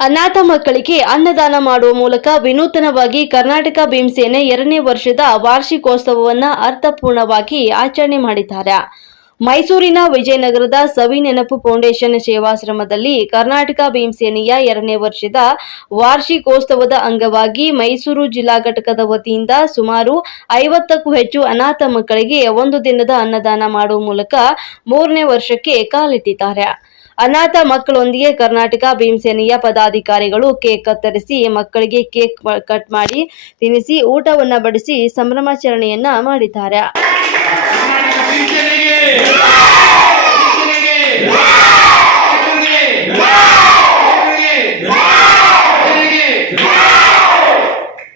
ಅನಾಥ ಮಕ್ಕಳಿಗೆ ಅನ್ನದಾನ ಮಾಡುವ ಮೂಲಕ ವಿನೂತನವಾಗಿ ಕರ್ನಾಟಕ ಭೀಮಸೇನೆ ಎರಡನೇ ವರ್ಷದ ವಾರ್ಷಿಕೋತ್ಸವವನ್ನು ಅರ್ಥಪೂರ್ಣವಾಗಿ ಆಚರಣೆ ಮಾಡಿದ್ದಾರೆ. ಮೈಸೂರಿನ ವಿಜಯನಗರದ ಸವಿ ನೆನಪು ಫೌಂಡೇಶನ್ ಸೇವಾಶ್ರಮದಲ್ಲಿ ಕರ್ನಾಟಕ ಭೀಮಸೇನೆಯ ಎರಡನೇ ವರ್ಷದ ವಾರ್ಷಿಕೋತ್ಸವದ ಅಂಗವಾಗಿ ಮೈಸೂರು ಜಿಲ್ಲಾ ಘಟಕದ ವತಿಯಿಂದ ಸುಮಾರು ಐವತ್ತಕ್ಕೂ ಹೆಚ್ಚು ಅನಾಥ ಮಕ್ಕಳಿಗೆ ಒಂದು ದಿನದ ಅನ್ನದಾನ ಮಾಡುವ ಮೂಲಕ ಮೂರನೇ ವರ್ಷಕ್ಕೆ ಕಾಲಿಟ್ಟಿದ್ದಾರೆ. ಅನಾಥ ಮಕ್ಕಳೊಂದಿಗೆ ಕರ್ನಾಟಕ ಭೀಮಸೇನೆಯ ಪದಾಧಿಕಾರಿಗಳು ಕೇಕ್ ಕತ್ತರಿಸಿ ಮಕ್ಕಳಿಗೆ ಕೇಕ್ ಕಟ್ ಮಾಡಿ ತಿನ್ನಿಸಿ ಊಟವನ್ನ ಬಡಿಸಿ ಸಂಭ್ರಮಾಚರಣೆಯನ್ನ ಮಾಡಿದ್ದಾರೆ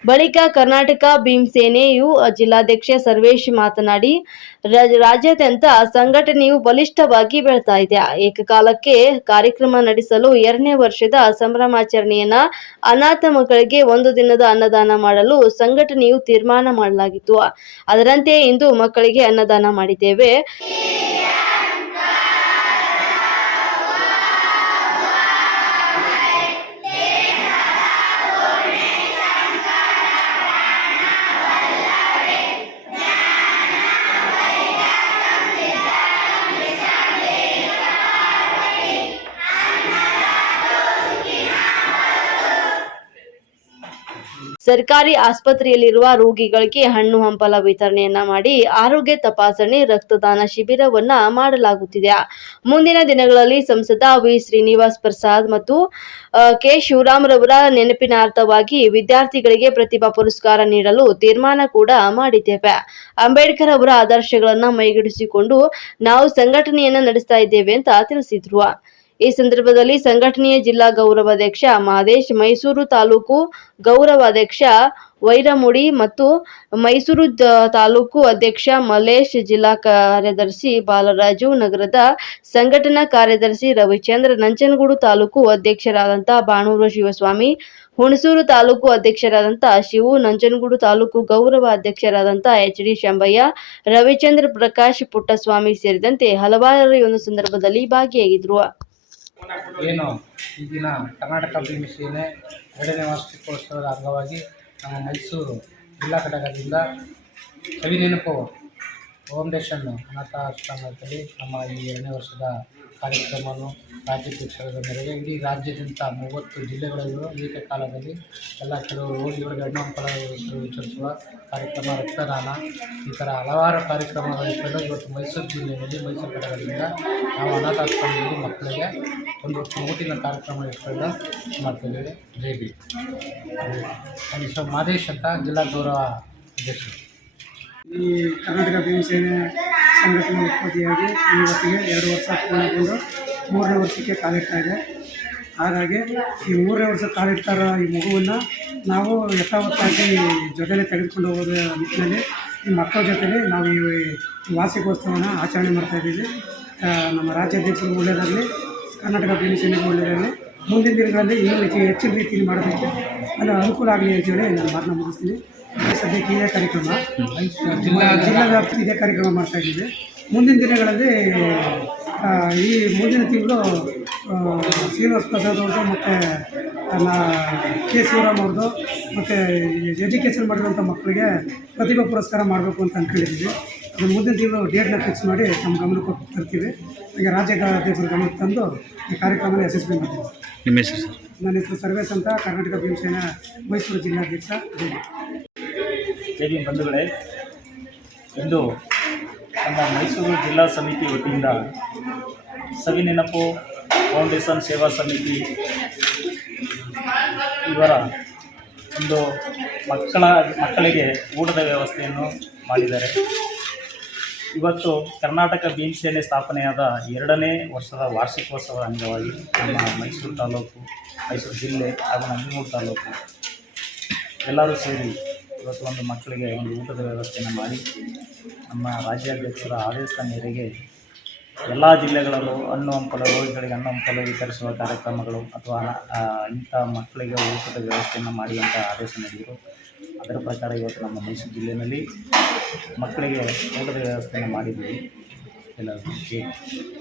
ಬಳಿಕ ಕರ್ನಾಟಕ ಭೀಮಸೇನೆಯು ಜಿಲ್ಲಾಧ್ಯಕ್ಷ ಸರ್ವೇಶ್ ಮಾತನಾಡಿ ರಾಜ್ಯಾದ್ಯಂತ ಸಂಘಟನೆಯು ಬಲಿಷ್ಠವಾಗಿ ಬೆಳ್ತಾ ಇದೆ. ಏಕಕಾಲಕ್ಕೆ ಕಾರ್ಯಕ್ರಮ ನಡೆಸಲು ಎರಡನೇ ವರ್ಷದ ಸಂಭ್ರಮಾಚರಣೆಯನ್ನ ಅನಾಥ ಮಕ್ಕಳಿಗೆ ಒಂದು ದಿನದ ಅನ್ನದಾನ ಮಾಡಲು ಸಂಘಟನೆಯು ತೀರ್ಮಾನ ಮಾಡಲಾಗಿತ್ತು. ಅದರಂತೆ ಇಂದು ಮಕ್ಕಳಿಗೆ ಅನ್ನದಾನ ಮಾಡಿದ್ದೇವೆ. ಸರ್ಕಾರಿ ಆಸ್ಪತ್ರೆಯಲ್ಲಿರುವ ರೋಗಿಗಳಿಗೆ ಹಣ್ಣು ಹಂಪಲ ವಿತರಣೆಯನ್ನ ಮಾಡಿ ಆರೋಗ್ಯ ತಪಾಸಣೆ, ರಕ್ತದಾನ ಶಿಬಿರವನ್ನ ಮಾಡಲಾಗುತ್ತಿದೆ. ಮುಂದಿನ ದಿನಗಳಲ್ಲಿ ಸಂಸದ ವಿ. ಶ್ರೀನಿವಾಸ್ ಪ್ರಸಾದ್ ಮತ್ತು ಕೆ ಕೆ. ಶಿವರಾಮ್ರವರ ನೆನಪಿನಾರ್ಥವಾಗಿ ವಿದ್ಯಾರ್ಥಿಗಳಿಗೆ ಪ್ರತಿಭಾ ಪುರಸ್ಕಾರ ನೀಡಲು ತೀರ್ಮಾನ ಕೂಡ ಮಾಡಿದ್ದೇವೆ. ಅಂಬೇಡ್ಕರ್ ಅವರ ಆದರ್ಶಗಳನ್ನ ಮೈಗೂಡಿಸಿಕೊಂಡು ನಾವು ಸಂಘಟನೆಯನ್ನ ನಡೆಸ್ತಾ ಇದ್ದೇವೆ ಅಂತ ತಿಳಿಸಿದ್ರು. ಈ ಸಂದರ್ಭದಲ್ಲಿ ಸಂಘಟನೆಯ ಜಿಲ್ಲಾ ಗೌರವಾಧ್ಯಕ್ಷ ಮಹದೇಶ್ ಮೈಸೂರು ತಾಲೂಕು ಗೌರವಾಧ್ಯಕ್ಷ ವೈರಮುಡಿ ಮತ್ತು ಮೈಸೂರು ತಾಲೂಕು ಅಧ್ಯಕ್ಷ ಮಲ್ಲೇಶ್, ಜಿಲ್ಲಾ ಕಾರ್ಯದರ್ಶಿ ಬಾಲರಾಜು, ನಗರದ ಸಂಘಟನಾ ಕಾರ್ಯದರ್ಶಿ ರವಿಚಂದ್ರ, ನಂಜನಗೂಡು ತಾಲೂಕು ಅಧ್ಯಕ್ಷರಾದಂಥ ಬಾಣೂರು ಶಿವಸ್ವಾಮಿ, ಹುಣಸೂರು ತಾಲೂಕು ಅಧ್ಯಕ್ಷರಾದಂಥ ಶಿವು, ನಂಜನಗೂಡು ತಾಲೂಕು ಗೌರವ ಅಧ್ಯಕ್ಷರಾದಂಥ ಎಚ್ ಡಿ ಶಂಬಯ್ಯ ರವಿಚಂದ್ರ ಪ್ರಕಾಶ್ ಪುಟ್ಟಸ್ವಾಮಿ ಸೇರಿದಂತೆ ಹಲವಾರು ಈ ಒಂದು ಸಂದರ್ಭದಲ್ಲಿ ಭಾಗಿಯಾಗಿದ್ರು. ಏನು ಈಗಿನ ಕರ್ನಾಟಕ ಫಿಲ್ಮ್ ಸೇನೆ ಎರಡನೇ ವಾರ್ಷಿಕೋತ್ಸವದ ಅಂಗವಾಗಿ ನಮ್ಮ ಮೈಸೂರು ಜಿಲ್ಲಾ ಘಟಕದಿಂದ ಕವಿ ನೆನಪು ಫೌಂಡೇಶನ್ ಅನಾಥಾಶ್ರಮದಲ್ಲಿ ನಮ್ಮ ಈ ಎರಡನೇ ವರ್ಷದ ಕಾರ್ಯಕ್ರಮವನ್ನು ರಾಜ್ಯಾಧ್ಯಕ್ಷರ ಮೇರೆಗೆ ಇಡೀ ರಾಜ್ಯದಿಂದ ಮೂವತ್ತು ಜಿಲ್ಲೆಗಳಲ್ಲೂ ಏಕಕಾಲದಲ್ಲಿ ಎಲ್ಲ ಕೆಲವು ರೋಗಿಗಳಿಗೆ ಹಣ್ಣು ಹಂಪಲ ವಿಚರಿಸುವ ಕಾರ್ಯಕ್ರಮ, ರಕ್ತದಾನ, ಈ ಥರ ಹಲವಾರು ಕಾರ್ಯಕ್ರಮಗಳು ಇಟ್ಕೊಂಡು ಇವತ್ತು ಮೈಸೂರು ಜಿಲ್ಲೆಯಲ್ಲಿ ಮೈಸೂರು ಕಡೆಗಳಿಂದ ನಾವು ಅನಾಥಾಶ್ರಮದಲ್ಲಿ ಮಕ್ಕಳಿಗೆ ಒಂದು ಊಟಿನ ಕಾರ್ಯಕ್ರಮ ಇಟ್ಕೊಂಡು ಮಾಡ್ತಿದ್ದೇವೆ. ಜೈ ಬಿ ಮಾದೇಶ್ ಅಂತ ಜಿಲ್ಲಾ ಗೌರವ ಅಧ್ಯಕ್ಷರು. ಈ ಕರ್ನಾಟಕ ಭೀಮಸೇನೆ ಸಂಘಟನೆ ಉತ್ಪತ್ತಿಯಾಗಿ ಇವತ್ತಿಗೆ ಎರಡು ವರ್ಷ ಪೂರ್ಣಗೊಂಡು ಮೂರನೇ ವರ್ಷಕ್ಕೆ ಕಾಲಿಡ್ತಾ ಇದೆ. ಹಾಗಾಗಿ ಈ ಮೂರನೇ ವರ್ಷ ಕಾಲಿಡ್ತಾ ಇರೋ ಈ ಮಗುವನ್ನು ನಾವು ಯಥಾವತ್ತಾಗಿ ಜೊತೆಲೇ ತೆಗೆದುಕೊಂಡು ಹೋಗೋದ ನಿಟ್ಟಿನಲ್ಲಿ ಈ ಮಕ್ಕಳ ಜೊತೆಲಿ ನಾವು ಈ ವಾರ್ಷಿಕೋತ್ಸವನ ಆಚರಣೆ ಮಾಡ್ತಾ ಇದ್ದೀವಿ. ಆ, ನಮ್ಮ ರಾಜ್ಯಾಧ್ಯಕ್ಷರು ಒಳ್ಳೆಯದಾಗಲಿ ಕರ್ನಾಟಕ ಭೀಮಸೇನೆಗೆ ಒಳ್ಳೆಯದಾಗಲಿ ಮುಂದಿನ ದಿನಗಳಲ್ಲಿ ಇನ್ನೂ ರೀತಿ ಹೆಚ್ಚಿನ ರೀತಿಯಲ್ಲಿ ಮಾಡೋದಕ್ಕೆ ಅಲ್ಲ ಅನುಕೂಲ ಆಗಲಿ ಅಂತೇಳಿ ನಾನು ಮಾತನ್ನ ಮುಗಿಸ್ತೀನಿ. ಸದ್ಯಕ್ಕೆ ಇದೇ ಕಾರ್ಯಕ್ರಮ. ಜಿಲ್ಲಾ ಜಿಲ್ಲಾ ವ್ಯಾಪ್ತಿ ಇದೇ ಕಾರ್ಯಕ್ರಮ ಮಾಡ್ತಾ ಇದ್ದೀವಿ. ಮುಂದಿನ ದಿನಗಳಲ್ಲಿ ಈ ಮುಂದಿನ ತಿಂಗಳು ಶ್ರೀನಿವಾಸ ಶ್ರೀನಿವಾಸ್ ಪ್ರಸಾದ್ ಅವ್ರದ್ದು ಮತ್ತು ನಾ ಕೆ ಶಿವರಾಮ್ ಅವ್ರದ್ದು ಮತ್ತು ಎಜುಕೇಷನ್ ಮಾಡಿರುವಂಥ ಮಕ್ಕಳಿಗೆ ಪ್ರತಿಭಾ ಪುರಸ್ಕಾರ ಮಾಡಬೇಕು ಅಂತ ಅಂದ್ಕೊಂಡಿದ್ದೀವಿ ಅದು ಮುಂದಿನ ತಿಂಗಳು ಡೇಟ್ನ ಫಿಕ್ಸ್ ಮಾಡಿ ನಮ್ಮ ಗಮನಕ್ಕೆ ತರ್ತೀವಿ. ಹಾಗೆ ರಾಜ್ಯ ಅಧ್ಯಕ್ಷರ ಗಮನಕ್ಕೆ ತಂದು ಈ ಕಾರ್ಯಕ್ರಮನ ಯಶಸ್ವಿ ಮಾಡ್ತೀವಿ ನಿಮ್ಮ ಹೆಸರು ಸರ್? ನನ್ನ ಹೆಸರು ಸರ್ವೇಶ್ ಅಂತ ಕರ್ನಾಟಕ ಭೀಮಸೇನಾ ಮೈಸೂರು ಜಿಲ್ಲಾಧ್ಯಕ್ಷ ಜೈ ಬಂಧುಗಳೇ ಇಂದು ನಮ್ಮ ಮೈಸೂರು ಜಿಲ್ಲಾ ಸಮಿತಿ ವತಿಯಿಂದ ಸವಿ ನೆನಪು ಫೌಂಡೇಶನ್ ಸೇವಾ ಸಮಿತಿ ಇವರ ಒಂದು ಮಕ್ಕಳ ಮಕ್ಕಳಿಗೆ ಊಟದ ವ್ಯವಸ್ಥೆಯನ್ನು ಮಾಡಿದ್ದಾರೆ. ಇವತ್ತು ಕರ್ನಾಟಕ ಭೀಮಸೇನೆ ಸ್ಥಾಪನೆಯಾದ ಎರಡನೇ ವರ್ಷದ ವಾರ್ಷಿಕೋತ್ಸವ ಅಂಗವಾಗಿ ನಮ್ಮ ಮೈಸೂರು ತಾಲೂಕು, ಮೈಸೂರು ಜಿಲ್ಲೆ ಹಾಗೂ ನಂಜನಗೂಡು ತಾಲೂಕು ಎಲ್ಲರೂ ಸೇರಿ ಇವತ್ತು ಒಂದು ಮಕ್ಕಳಿಗೆ ಒಂದು ಊಟದ ವ್ಯವಸ್ಥೆಯನ್ನು ಮಾಡಿ ನಮ್ಮ ರಾಜ್ಯಾಧ್ಯಕ್ಷರ ಆದೇಶದ ಮೇರೆಗೆ ಎಲ್ಲ ಜಿಲ್ಲೆಗಳಲ್ಲೂ ಹಣ್ಣು ಹಂಪಲು, ರೋಗಿಗಳಿಗೆ ಹಣ್ಣು ಹಂಪಲು ವಿತರಿಸುವ ಕಾರ್ಯಕ್ರಮಗಳು ಅಥವಾ ಇಂಥ ಮಕ್ಕಳಿಗೆ ಊಟದ ವ್ಯವಸ್ಥೆಯನ್ನು ಮಾಡಿ ಅಂತ ಆದೇಶ ನೀಡಿದರು ಅದರ ಪ್ರಕಾರ ಇವತ್ತು ನಮ್ಮ ಮೈಸೂರು ಜಿಲ್ಲೆಯಲ್ಲಿ ಮಕ್ಕಳಿಗೆ ಊಟದ ವ್ಯವಸ್ಥೆಯನ್ನು ಮಾಡಿದ್ದೀವಿ. ಎಲ್ಲರಿಗೂ.